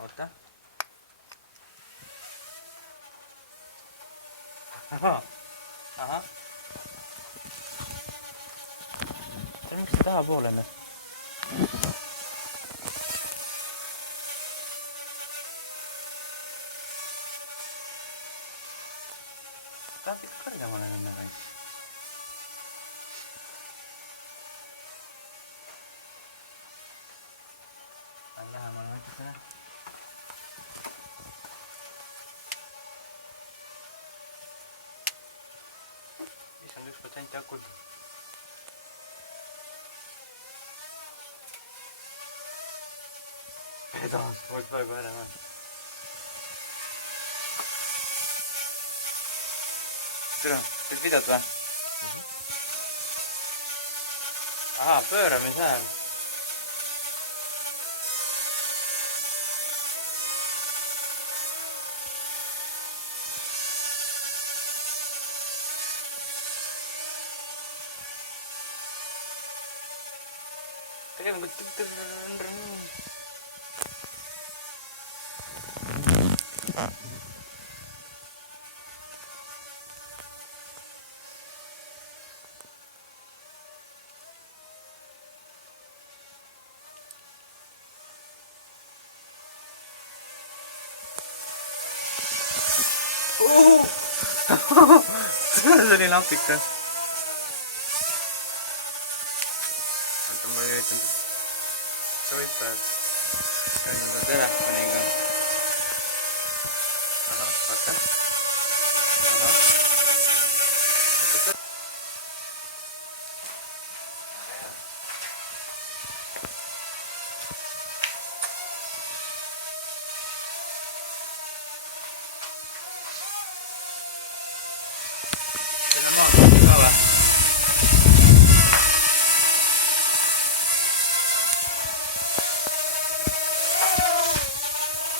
oota. ahah. Miks see tahapoole ennast? Tahtis kõrgemale minna või? Lähemale väikesele. Issand 1% akud. Pedas, võiks praegu ära näha. Tere, teed videot või? Ahaa, pööramise ajal. Tegelikult see oli napikas. Oota, ma üritan soitad. Käin ta telefoniga. Ahah, vaata. Ahah. Selle maa ka või?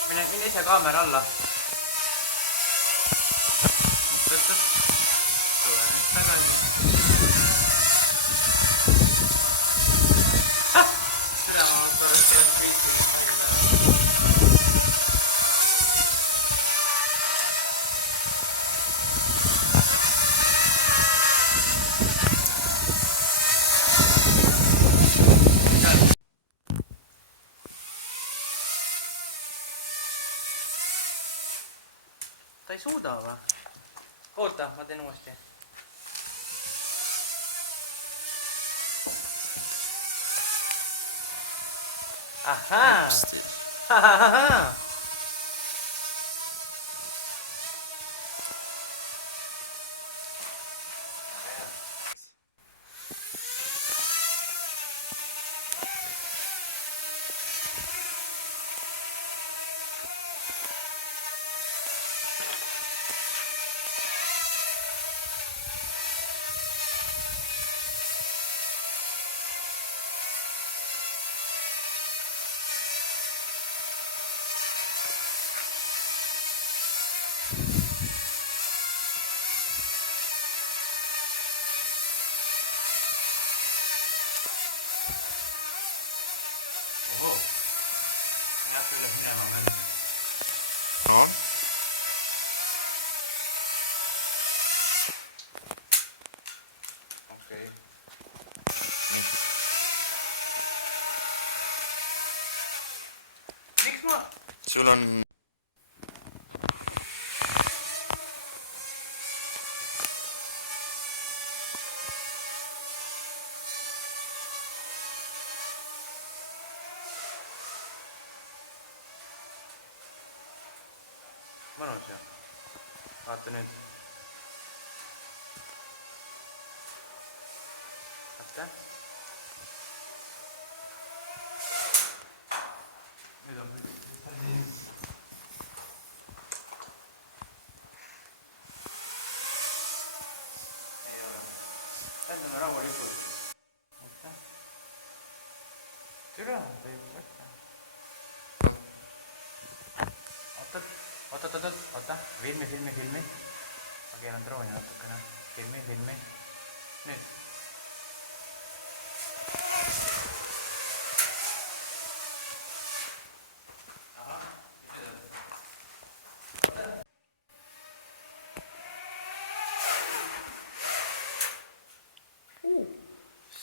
Mine ise kaamera alla. Tõttus. Tule nüüd tagasi. Seda ma pärast viitsinud. Ta ei suuda või? Oota, ma teen uuesti. Ahaa! Ahahaha! Oho! Ma ei hakka üles minema veel. No? Okei. Miks ma? Sul on... Mõnus ju. Vaata nüüd. Vaata. Nüüd on päris. Ei ole. Tähendame rahulikult. Vaata. Türa, võib võtta. Oota. oota, filmi. Ma keeran drooni natukene. Filmi. Nüüd.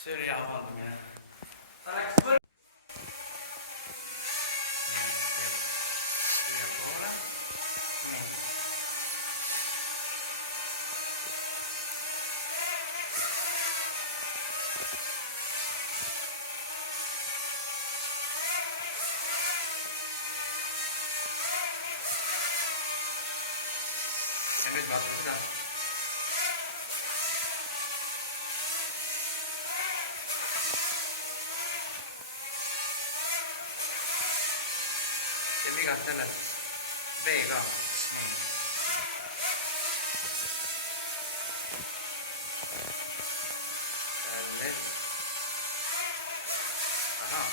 See oli hea avaldamine. Ta läks võrra. Siia poole. Nii. Ja nüüd vaatame seda. Teeme igast sellest vee ka. Nii. Sellest. Ahaa.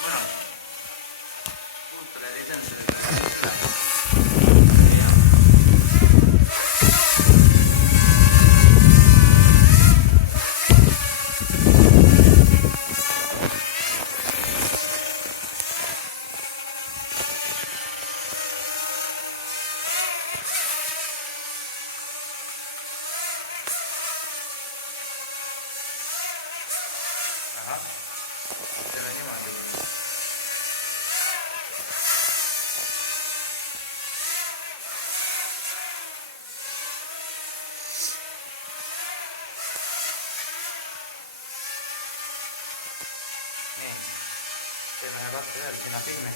Mõnus. Uutele lisandusele teeme niimoodi. Nii, teeme ühe katte veel sinna filmi.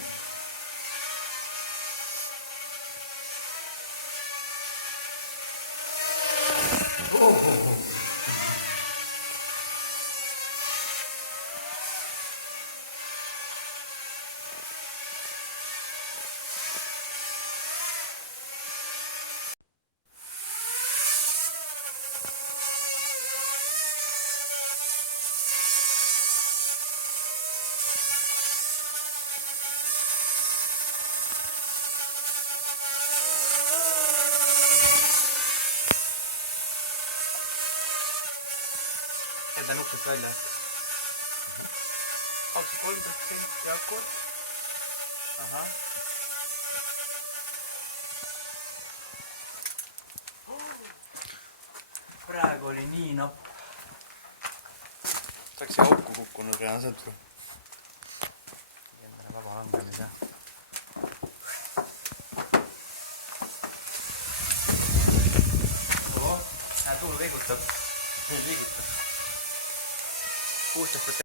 Jätän uksest välja. 23% akut. Ahah. Praegu oli nii napp. Saaks see auku kukkunud reaalselt. Endale vaba langemise. Näe, tuul liigutab. 16%.